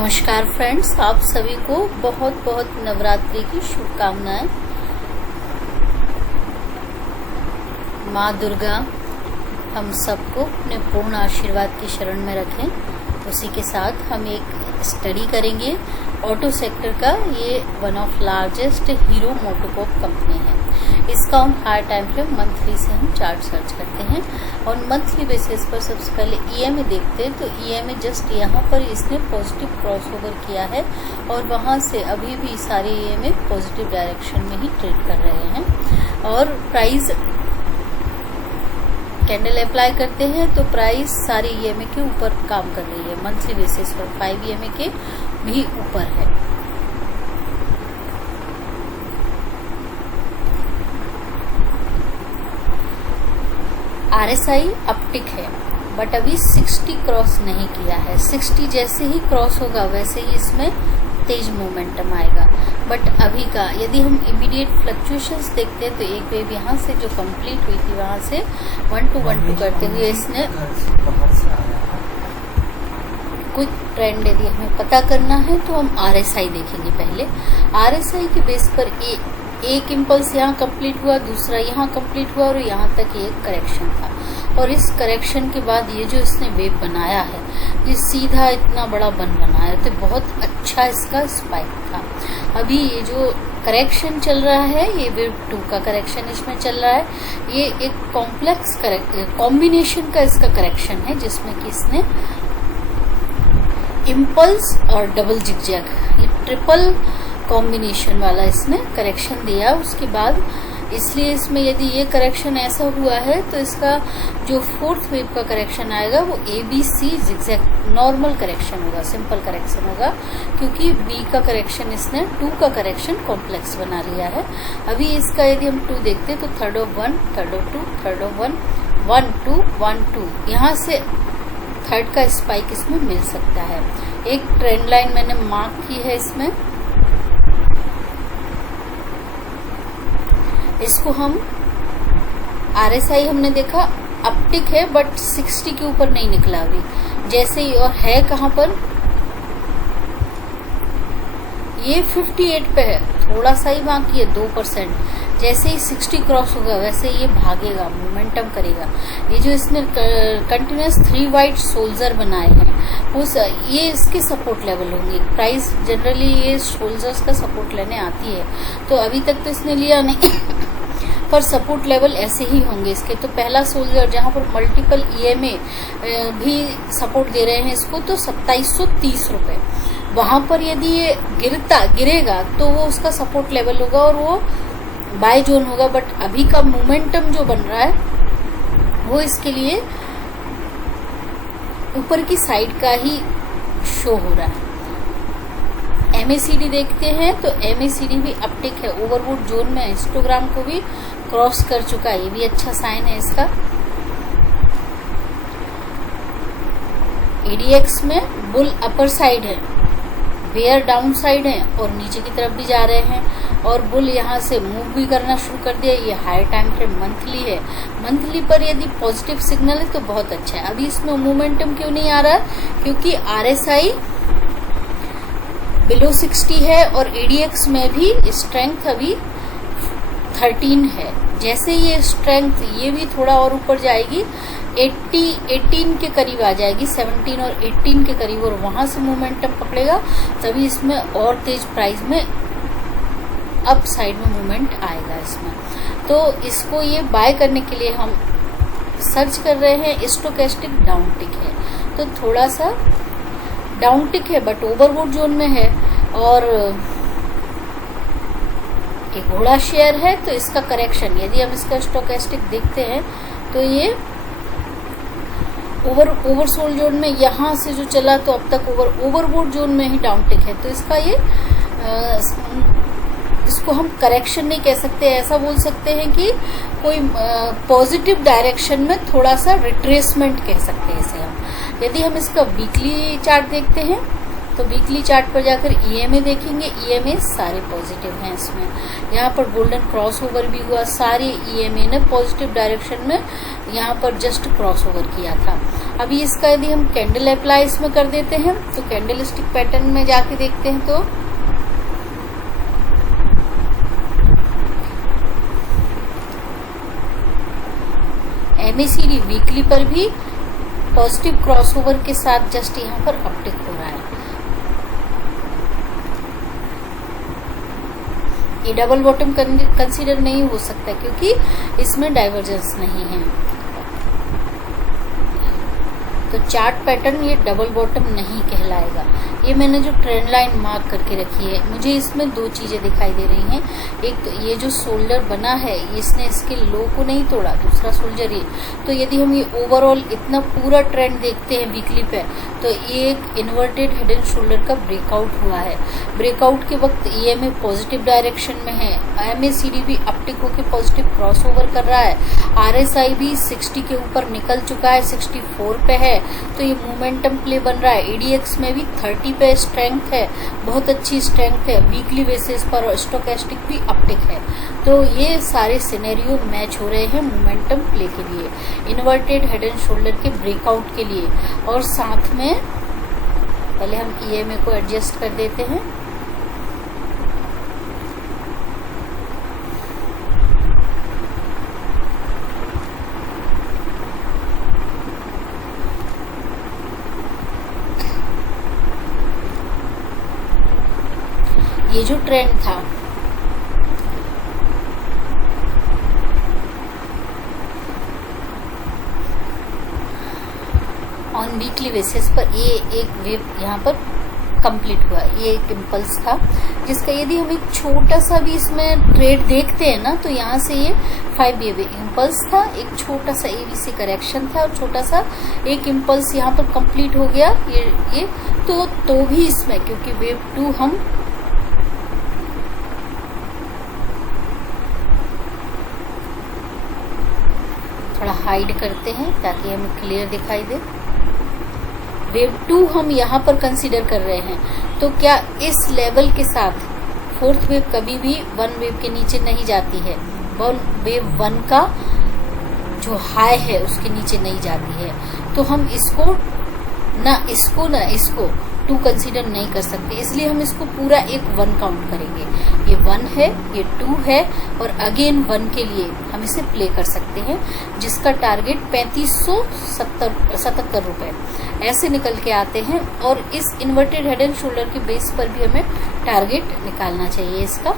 नमस्कार फ्रेंड्स, आप सभी को बहुत बहुत नवरात्रि की शुभकामनाएं। माँ दुर्गा हम सबको अपने पूर्ण आशीर्वाद की शरण में रखें। उसी के साथ हम एक स्टडी करेंगे ऑटो सेक्टर का। ये one of largest hero MotoCorp company है। इसका हम हाई टाइम फ्रेम मंथली से हम चार्ट सर्च करते हैं और मंथली बेसिस पर सबसे पहले ईएमए देखते हैं। तो ईएमए जस्ट यहाँ पर इसने पॉजिटिव क्रॉसओवर किया है और वहाँ से अभी भी सारे ईएमए पॉजिटिव डायरेक्शन में ही ट्रेड कर रहे हैं। और प्राइस कैंडल अप्लाई करते हैं तो प्राइस सारे ईएमए के ऊपर काम कर रही है। मंथली बेसिस पर 5 ईएमए के भी ऊपर है। आरएसआई अपटिक है बट अभी 60 क्रॉस नहीं किया है। 60 जैसे ही क्रॉस होगा वैसे ही इसमें तेज मोमेंटम आएगा। बट अभी का यदि हम इमीडिएट फ्लक्चुएशंस देखते हैं तो एक वेव यहाँ से जो कंप्लीट हुई थी वहां से 1212 करते हुए इसने क्विक ट्रेंड यदि हमें पता करना है तो हम आरएसआई देखेंगे। पहले आरएसआई के बेस पर एक इम्पल्स यहाँ कंप्लीट हुआ, दूसरा यहाँ कंप्लीट हुआ और यहाँ तक एक करेक्शन था। और इस करेक्शन के बाद ये जो इसने वेव बनाया है, ये सीधा इतना बड़ा बनाया तो बहुत अच्छा इसका स्पाइक था। अभी ये जो करेक्शन चल रहा है ये वेव 2 का करेक्शन इसमें चल रहा है। ये एक कॉम्प्लेक्स कॉम्बिनेशन का इसका करेक्शन है जिसमें कि इसने इम्पल्स और डबल जिगजैग, ये ट्रिपल कॉम्बिनेशन वाला इसने करेक्शन दिया। उसके बाद इसलिए इसमें यदि ये करेक्शन ऐसा हुआ है तो इसका जो फोर्थ वेव का करेक्शन आएगा वो ABC जिगजैग नॉर्मल करेक्शन होगा, सिंपल करेक्शन होगा, क्योंकि B का करेक्शन इसने 2 का करेक्शन कॉम्प्लेक्स बना लिया है। अभी इसका यदि हम 2 देखते तो third of 1, third of 2, third of 1, 1 2 1 2, यहाँ से थर्ड का स्पाइक इसमें मिल सकता है। एक ट्रेंड लाइन मैंने मार्क की है इसमें। इसको हम आरएसआई हमने देखा अपटिक है बट 60 के ऊपर नहीं निकला अभी जैसे ही, और है कहाँ पर, ये 58 पे है, थोड़ा सा ही बाकी है 2%। जैसे ही 60 क्रॉस होगा वैसे ये भागेगा, मोमेंटम करेगा। ये जो इसने कंटिन्यूस 3 वाइट सोल्जर बनाए हैं उस ये इसके सपोर्ट लेवल होंगे। प्राइस जनरली ये सोल्जर्स का सपोर्ट लेने आती है, तो अभी तक तो इसने लिया नहीं पर सपोर्ट लेवल ऐसे ही होंगे इसके। तो पहला सोल्जर जहां पर मल्टीपल ईएमए भी सपोर्ट दे रहे हैं इसको, तो 2730 रुपए, वहां पर यदि ये गिरेगा तो वो उसका सपोर्ट लेवल होगा और वो बाय जोन होगा। बट अभी का मोमेंटम जो बन रहा है वो इसके लिए ऊपर की साइड का ही शो हो रहा है। MACD देखते हैं तो MACD भी अपटिक है, ओवरबूट जोन में हिस्टोग्राम को भी क्रॉस कर चुका है, ये भी अच्छा साइन है इसका। ADX में बुल अपर साइड है, बेयर डाउन साइड है और नीचे की तरफ भी जा रहे हैं और बुल यहाँ से मूव भी करना शुरू कर दिया। ये हाई टाइम फ्रेम मंथली है, मंथली पर यदि पॉजिटिव सिग्नल है तो बहुत अच्छा है। अभी इसमें मोमेंटम क्यों नहीं आ रहा, क्योंकि RSI बिलो 60 है और ADX में भी स्ट्रेंथ अभी 13 है। जैसे ये स्ट्रेंथ ये भी थोड़ा और ऊपर जाएगी, 18 के करीब आ जाएगी, 17 और 18 के करीब, और वहां से मोमेंटम पकड़ेगा तभी इसमें और तेज प्राइस में अप साइड में मूवमेंट आएगा इसमें। तो इसको ये बाय करने के लिए हम सर्च कर रहे हैं। स्टोकेस्टिक डाउन टिक है तो थोड़ा सा डाउन टिक है बट ओवरबूट जोन में है और एक घोड़ा शेयर है। तो इसका करेक्शन यदि हम इसका स्टोकेस्टिक देखते हैं तो ये ओवरसोल्ड जोन में यहाँ से जो चला तो अब तक ओवरबूट जोन में ही डाउन टिक है। तो इसका ये इसको हम करेक्शन नहीं कह सकते, ऐसा बोल सकते हैं कि कोई पॉजिटिव डायरेक्शन में थोड़ा सा रिट्रेसमेंट कह सकते हैं इसे हम। यदि हम इसका वीकली चार्ट देखते हैं तो वीकली चार्ट पर जाकर ईएमए देखेंगे, ईएमए सारे पॉजिटिव हैं इसमें। यहाँ पर गोल्डन क्रॉस ओवर भी हुआ, सारे ईएमए ने पॉजिटिव डायरेक्शन में यहाँ पर जस्ट क्रॉस ओवर किया था। अभी इसका यदि हम कैंडल अप्लाई इसमें कर देते हैं तो कैंडल स्टिक पैटर्न में जाके देखते हैं तो एमएसीडी वीकली पर भी पॉजिटिव क्रॉसओवर के साथ जस्ट यहाँ पर अपटिक हो रहा है। ये डबल बॉटम कंसीडर नहीं हो सकता क्योंकि इसमें डाइवर्जेंस नहीं है, तो चार्ट पैटर्न ये डबल बॉटम नहीं कहलाएगा। ये मैंने जो ट्रेंड लाइन मार्क करके रखी है, मुझे इसमें दो चीजें दिखाई दे रही हैं। एक तो ये जो शोल्डर बना है इसने इसके लो को नहीं तोड़ा, दूसरा शोल्डर ये। तो यदि हम ये ओवरऑल इतना पूरा ट्रेंड देखते हैं वीकली पे, तो ये एक इन्वर्टेड हेड एंड शोल्डर का ब्रेकआउट हुआ है। ब्रेकआउट के वक्त ईएमए पॉजिटिव डायरेक्शन में है, एमएसीडी भी अपटिक होकर पॉजिटिव क्रॉस ओवर कर रहा है, आरएसआई भी 60 के ऊपर निकल चुका है, 64 पे है, तो ये मोमेंटम प्ले बन रहा है। एडीएक्स में भी 30 पे स्ट्रेंथ है, बहुत अच्छी स्ट्रेंथ है, वीकली बेसिस पर और स्टोकेस्टिक भी अपटिक है। तो ये सारे सिनेरियो मैच हो रहे हैं मोमेंटम प्ले के लिए, इन्वर्टेड हेड एंड शोल्डर के ब्रेकआउट के लिए। और साथ में पहले हम ईएमए को एडजस्ट कर देते हैं। ये जो ट्रेंड था ऑन वीकली बेसिस पर, ये एक वेव यहाँ पर कंप्लीट हुआ। ये एक इम्पल्स था जिसका यदि हम एक छोटा सा भी इसमें ट्रेड देखते हैं ना, तो यहाँ से ये 5 वेव इम्पल्स था, एक छोटा सा एबीसी करेक्शन था और छोटा सा एक इम्पल्स यहाँ पर कंप्लीट हो गया। ये तो भी इसमें क्योंकि वेव 2 हम थोड़ा हाइड करते हैं ताकि हमें क्लियर दिखाई दे। वेव 2 हम यहाँ पर कंसीडर कर रहे हैं, तो क्या इस लेवल के साथ फोर्थ वेव कभी भी 1 वेव के नीचे नहीं जाती है, वेव 1 का जो हाई है उसके नीचे नहीं जाती है। तो हम इसको ना इसको 2 कंसीडर नहीं कर सकते, इसलिए हम इसको पूरा एक 1 काउंट करेंगे। ये 1 है, ये 2 है और अगेन 1 के लिए हम इसे प्ले कर सकते हैं, जिसका टारगेट 3577 रुपए ऐसे निकल के आते हैं। और इस इन्वर्टेड हेड एंड शोल्डर के बेस पर भी हमें टारगेट निकालना चाहिए इसका।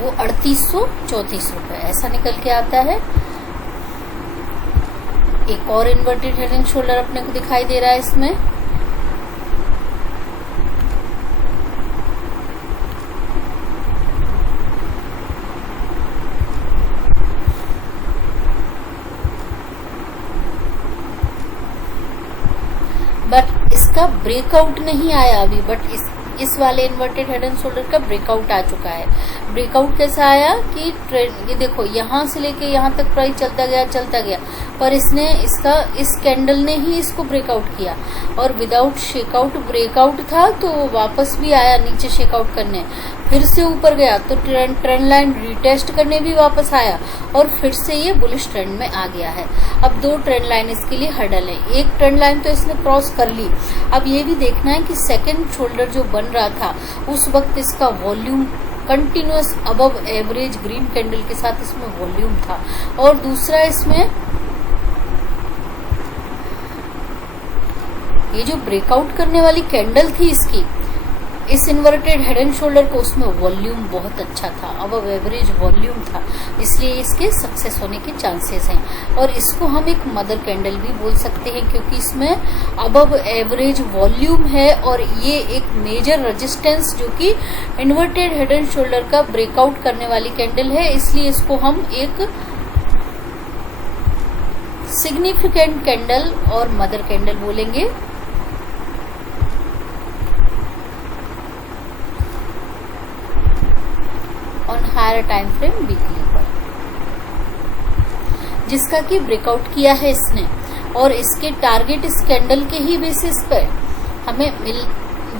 वो 3834 रुपए ऐसा निकल के आता है। एक और इन्वर्टेड हेड एंड शोल्डर अपने को दिखाई दे रहा है इसमें। बट इसका ब्रेकआउट नहीं आया अभी, बट इस वाले इन्वर्टेड हेड एंड शोल्डर का ब्रेकआउट आ चुका है। ब्रेकआउट कैसा आया कि ट्रेंड, ये देखो यहाँ से लेके यहाँ तक प्राइस चलता गया, पर इस कैंडल ने ही इसको ब्रेकआउट किया और विदाउट शेकआउट ब्रेकआउट था, तो वापस भी आया नीचे शेकआउट करने, फिर से ऊपर गया तो ट्रेंड लाइन रीटेस्ट करने भी वापस आया और फिर से ये बुलिश ट्रेंड में आ गया है। अब 2 ट्रेंड लाइन इसके लिए हर्डल है। एक ट्रेंड लाइन तो इसने क्रॉस कर ली, अब ये भी देखना है कि सेकेंड शोल्डर जो बन रहा था उस वक्त इसका volume continuous above average green candle के साथ इसमें वॉल्यूम था। और दूसरा इसमें ये जो ब्रेकआउट करने वाली कैंडल थी इसकी, इस इन्वर्टेड हेड एंड शोल्डर को, उसमें वॉल्यूम बहुत अच्छा था, अबव एवरेज वॉल्यूम था, इसलिए इसके सक्सेस होने के चांसेस हैं। और इसको हम एक मदर कैंडल भी बोल सकते हैं क्योंकि इसमें अबव एवरेज वॉल्यूम है और ये एक मेजर रेजिस्टेंस जो कि इन्वर्टेड हेड एंड शोल्डर का ब्रेकआउट करने वाली कैंडल है, इसलिए इसको हम एक सिग्निफिकेंट कैंडल और मदर कैंडल बोलेंगे। On higher time frame weekly पर, जिसका कि ब्रेकआउट किया है इसने, और इसके टारगेट इस कैंडल के ही बेसिस पर हमें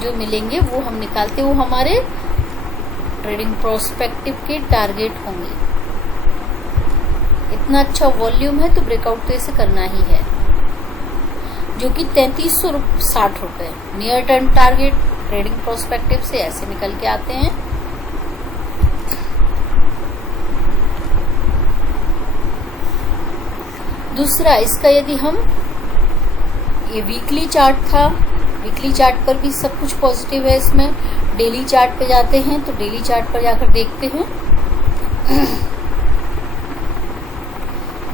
जो मिलेंगे वो हम निकालते, वो हमारे ट्रेडिंग प्रोस्पेक्टिव के टारगेट होंगे। इतना अच्छा वॉल्यूम है तो ब्रेकआउट तो इसे करना ही है, जो कि 3360 रुपए near term target trading prospective से ऐसे निकल के आते हैं। दूसरा इसका, यदि हम ये वीकली चार्ट था, वीकली चार्ट पर भी सब कुछ पॉजिटिव है इसमें। डेली चार्ट पे जाते हैं तो डेली चार्ट पर जाकर देखते हैं,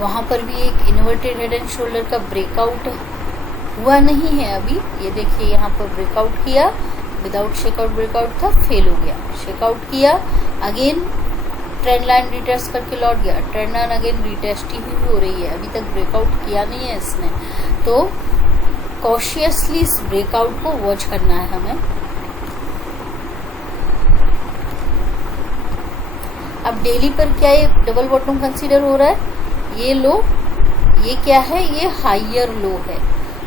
वहां पर भी एक इन्वर्टेड हेड एंड शोल्डर का ब्रेकआउट हुआ नहीं है अभी। ये देखिए यहाँ पर ब्रेकआउट किया, विदाउट शेकआउट ब्रेकआउट था, फेल हो गया। शेकआउट किया, अगेन ट्रेंड लाइन रिटेस्ट करके लौट गया, ट्रेंड लाइन अगेन रिटेस्ट ही हो रही है, अभी तक ब्रेकआउट किया नहीं है इसने। तो कॉशियसली इस ब्रेकआउट को वॉच करना है हमें। अब डेली पर क्या ये डबल बॉटम कंसीडर हो रहा है? ये लो, ये क्या है? ये हायर लो है,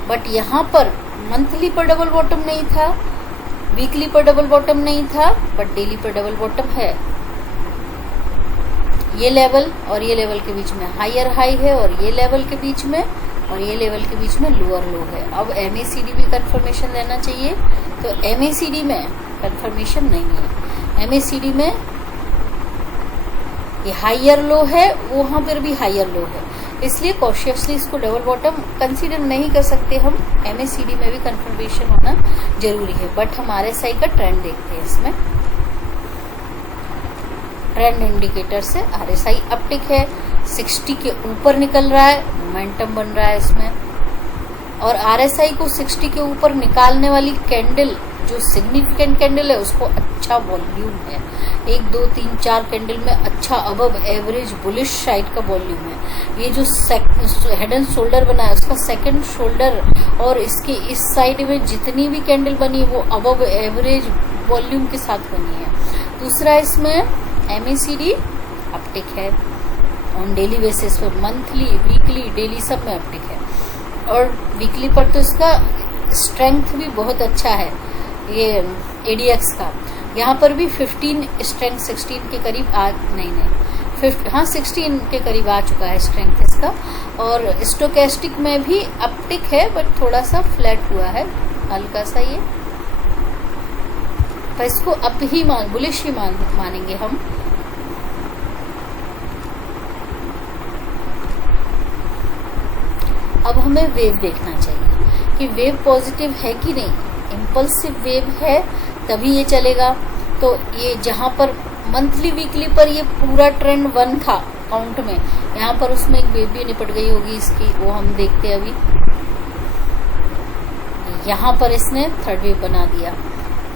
बट यहाँ पर मंथली पर डबल बॉटम नहीं था, वीकली पर डबल बॉटम नहीं था, बट डेली पर डबल बॉटम है। ये लेवल और ये लेवल के बीच में हायर हाई है, और ये लेवल के बीच में और ये लेवल के बीच में लोअर लो है। अब MACD भी कंफर्मेशन देना चाहिए, तो MACD में कंफर्मेशन नहीं है। MACD में ये हायर लो है, वहां पर भी हायर लो है, इसलिए कॉशियसली इसको डबल बॉटम कंसीडर नहीं कर सकते हम। MACD में भी कंफर्मेशन होना जरूरी है, बट हम RSI का ट्रेंड देखते हैं इसमें। ट्रेंड इंडिकेटर से RSI अपटिक है, 60 के ऊपर निकल रहा है, मोमेंटम बन रहा है इसमें। और RSI को 60 के ऊपर निकालने वाली कैंडल, जो सिग्निफिकेंट कैंडल है, उसको अच्छा वॉल्यूम है। 1 2 3 4 कैंडल में अच्छा अबव एवरेज बुलिश साइड का वॉल्यूम है। ये जो हेड एंड शोल्डर बना है, उसका सेकंड शोल्डर और इसके इस साइड में जितनी भी कैंडल बनी है वो अबव एवरेज वॉल्यूम के साथ बनी है। दूसरा, इसमें MACD अपटिक है ऑन डेली बेसिस पर, मंथली, वीकली, डेली सब में अपटिक है। और वीकली पर तो इसका स्ट्रेंथ भी बहुत अच्छा है, ये ADX का। यहाँ पर भी 15 स्ट्रेंथ 16 के करीब नहीं 16 के करीब आ चुका है स्ट्रेंथ इसका। और स्टोकेस्टिक में भी अपटिक है, बट थोड़ा सा फ्लैट हुआ है, हल्का सा ये, पर इसको अप ही बुलिश ही मानेंगे हम। अब हमें वेव देखना चाहिए कि वेव पॉजिटिव है कि नहीं। इम्पल्सिव वेव है तभी ये चलेगा। तो ये जहां पर मंथली वीकली पर ये पूरा ट्रेंड 1 था काउंट में, यहाँ पर उसमें एक वेव भी निपट गई होगी इसकी, वो हम देखते हैं अभी। यहाँ पर इसने थर्ड वेव बना दिया,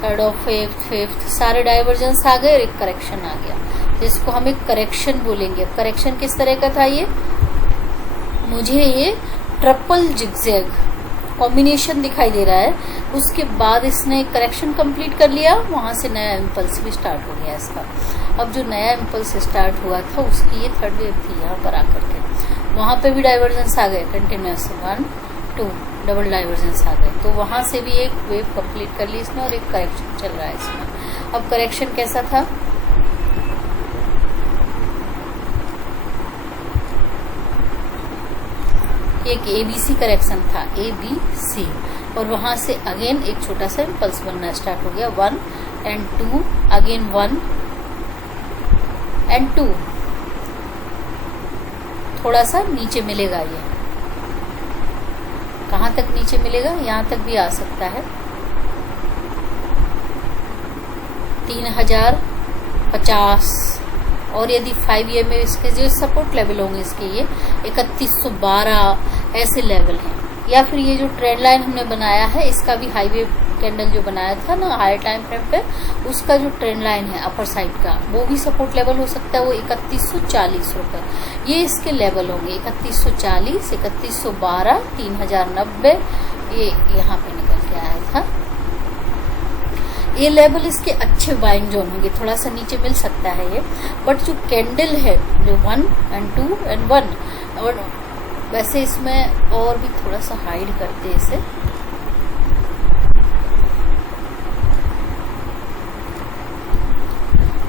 थर्ड और फिफ्थ सारे डाइवर्जेंस आ गए और एक करेक्शन आ गया, जिसको हम एक करेक्शन बोलेंगे। अब करेक्शन किस तरह का था? ये मुझे ये ट्रिपल जिगजैग कॉम्बिनेशन दिखाई दे रहा है। उसके बाद इसने करेक्शन कंप्लीट कर लिया, वहां से नया इम्पल्स भी स्टार्ट हो गया इसका। अब जो नया इम्पल्स स्टार्ट हुआ था उसकी ये थर्ड वेव थी, यहाँ पर आकर के वहां पे भी डाइवर्जेंस आ गए, कंटिन्यूस 1 2 डबल डाइवर्जेंस आ गए, तो वहां से भी एक वेव कंप्लीट कर ली इसने और एक करेक्शन चल रहा है इसमें। अब करेक्शन कैसा था? एक ABC करेक्शन था, ABC, और वहां से अगेन एक छोटा सा इम्पल्स बनना स्टार्ट हो गया, 1 and 2, अगेन 1 and 2, थोड़ा सा नीचे मिलेगा। ये कहां तक नीचे मिलेगा? यहां तक भी आ सकता है, 3050, और यदि 5 ईयर में इसके जो सपोर्ट लेवल होंगे इसके ये 3112 ऐसे लेवल हैं। या फिर ये जो ट्रेंड लाइन हमने बनाया है, इसका भी हाईवे कैंडल जो बनाया था ना हायर टाइम फ्रेम पे, उसका जो ट्रेंड लाइन है अपर साइड का, वो भी सपोर्ट लेवल हो सकता है, वो 3140 रुपए, ये इसके लेवल होंगे। 3140, 3112, 3090, ये यहाँ पे निकल के आया था। ये लेवल इसके अच्छे बाइंग जोन होंगे, थोड़ा सा नीचे मिल सकता है ये, बट जो कैंडल है जो 1 and 2 and 1, और वैसे इसमें और भी थोड़ा सा हाइड करते हैं इसे,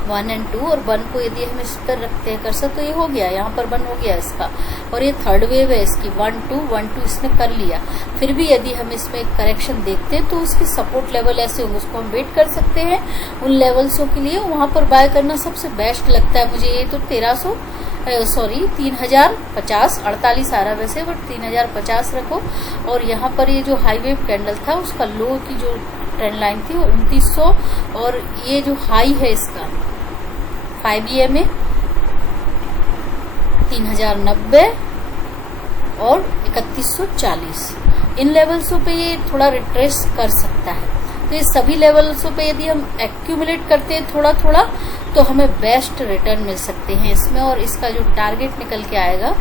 वन एंड टू, और 1 को यदि हम इस पर रखते हैं कर्सर तो ये हो गया, यहाँ पर 1 हो गया इसका, और ये थर्ड वेव है इसकी 1 2 1 2 इसने कर लिया। फिर भी यदि हम इसमें एक करेक्शन देखते हैं तो उसके सपोर्ट लेवल ऐसे होंगे, उसको हम वेट कर सकते हैं उन लेवल्सों के लिए, वहां पर बाय करना सबसे बेस्ट लगता है मुझे। ये तो 3050 48 आ रहा वैसे, बट 3050 रखो। और यहाँ पर ये जो हाई वेव कैंडल था उसका लो की जो ट्रेंड लाइन थी वो 2900, और ये जो हाई है इसका 5 EMA 3090 और 3140, इन लेवल्सों पे ये थोड़ा रिट्रेस कर सकता है। तो ये सभी लेवल्सों पे यदि हम एक्यूमुलेट करते हैं थोड़ा थोड़ा तो हमें बेस्ट रिटर्न मिल सकते हैं इसमें। और इसका जो टारगेट निकल के आएगा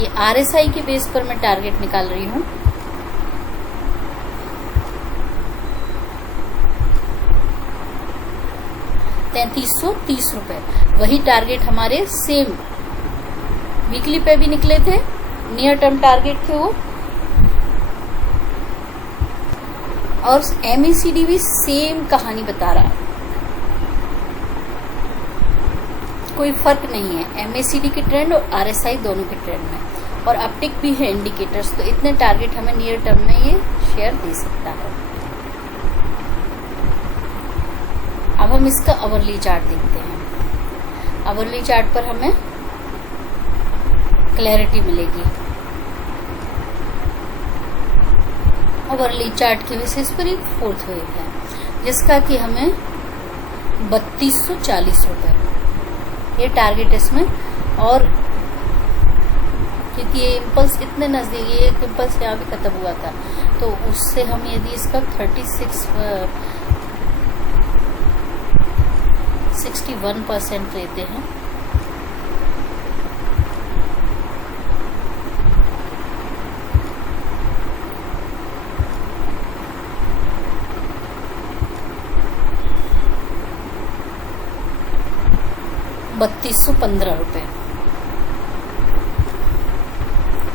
ये RSI के बेस पर मैं टारगेट निकाल रही हूँ, ₹3330। वही टारगेट हमारे सेम वीकली पे भी निकले थे, नियर टर्म टारगेट थे वो, और MACD भी सेम कहानी बता रहा है, कोई फर्क नहीं है MACD के ट्रेंड और RSI दोनों के ट्रेंड में, और अपटिक भी है इंडिकेटर्स, तो इतने टारगेट हमें नियर टर्म में ये शेयर दे सकता है। अब हम इसका आवरली चार्ट देखते हैं। आवरली चार्ट पर हमें क्लैरिटी मिलेगी। आवरली चार्ट के बेसिस पर एक फोर्थ वेव है जिसका कि हमें 3240 रुपए ये टारगेट इसमें, और क्योंकि ये इम्पल्स इतने नजदीक, ये एक इम्पल्स यहाँ भी खत्म हुआ था, तो उससे हम यदि इसका 61% लेते हैं ₹3215,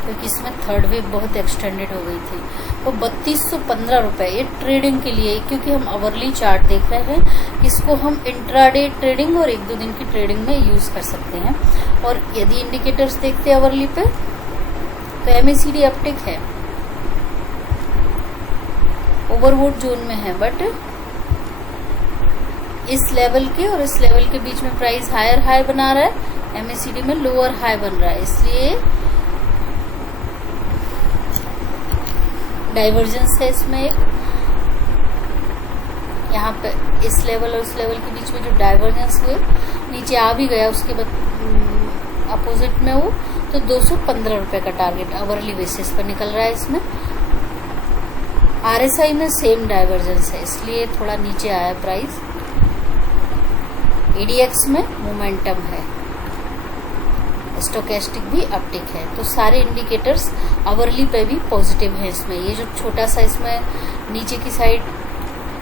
क्योंकि इसमें थर्ड वेव बहुत एक्सटेंडेड हो गई थी, तो ₹3215 ये ट्रेडिंग के लिए, क्योंकि हम आवरली चार्ट देख रहे हैं, इसको हम इंट्राडे ट्रेडिंग और 1-2 दिन की ट्रेडिंग में यूज कर सकते हैं। और यदि इंडिकेटर्स देखते हैं आवरली पे तो MACD अपटिक है, ओवरबोट जोन में है, बट इस लेवल के और इस लेवल के बीच में प्राइस हायर हाई बना रहा है, MACD में लोअर हाई बन रहा है, इसलिए डाइवर्जेंस है इसमें एक, यहाँ पे इस लेवल और इस लेवल के बीच में जो डाइवर्जेंस हुए, नीचे आ भी गया उसके बाद अपोजिट में वो, तो ₹215 का टारगेट आवरली बेसिस पर निकल रहा है इसमें। RSI में सेम डाइवर्जेंस है, इसलिए थोड़ा नीचे आया प्राइस। ADX में मोमेंटम है, स्टोकेस्टिक भी अपटिक है, तो सारे इंडिकेटर्स आवरली पे भी पॉजिटिव है इसमें। ये जो छोटा सा इसमें नीचे की साइड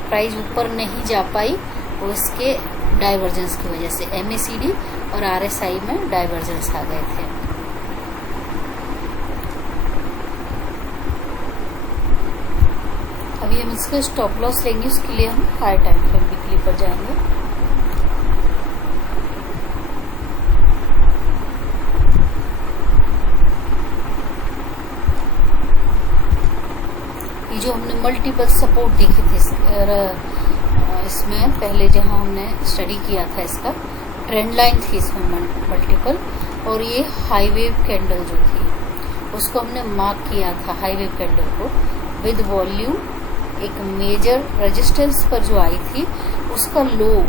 प्राइस ऊपर नहीं जा पाई वो इसके डाइवर्जेंस की वजह से, MACD और RSI में डाइवर्जेंस आ गए थे। अभी हम इसका स्टॉप लॉस लेंगे, उसके लिए हम हाई टाइम फ्रेम वीकली पर जाएंगे। जो हमने मल्टीपल सपोर्ट देखे थे इसमें पहले, जहां हमने स्टडी किया था, इसका ट्रेंड लाइन थी इसमें मल्टीपल, और ये हाई वेव कैंडल जो थी उसको हमने मार्क किया था, हाई वेव कैंडल को विद वॉल्यूम, एक मेजर रेजिस्टेंस पर जो आई थी उसका लो,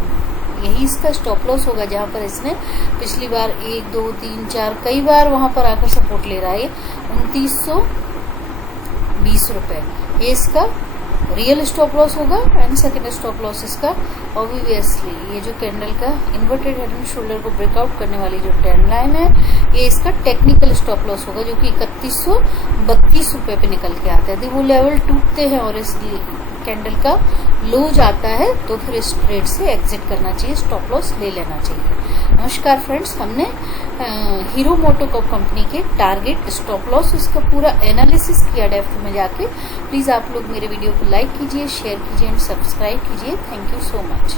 यही इसका स्टॉप लॉस होगा, जहां पर इसने पिछली बार 1 2 3 4 कई बार वहां पर आकर सपोर्ट ले रहा है। ₹2920 ये इसका रियल स्टॉप लॉस होगा एंड सेकेंड स्टॉप लॉस इसका ऑब्वियसली ये जो कैंडल का इन्वर्टेड हेड एंड शोल्डर को ब्रेकआउट करने वाली जो ट्रेंड लाइन है, ये इसका टेक्निकल स्टॉप लॉस होगा जो कि 3132 रुपए पे निकल के आता है। यदि वो लेवल टूटते हैं और इस कैंडल का लो जाता है तो फिर इस ट्रेड से एग्जिट करना चाहिए, स्टॉप लॉस ले लेना चाहिए। नमस्कार फ्रेंड्स, हमने हीरो मोटोकॉर्प कंपनी के टारगेट स्टॉप लॉस इसका पूरा एनालिसिस किया डेप्थ में जाके। प्लीज आप लोग मेरे वीडियो को लाइक कीजिए, शेयर कीजिए एंड सब्सक्राइब कीजिए। Thank you so much.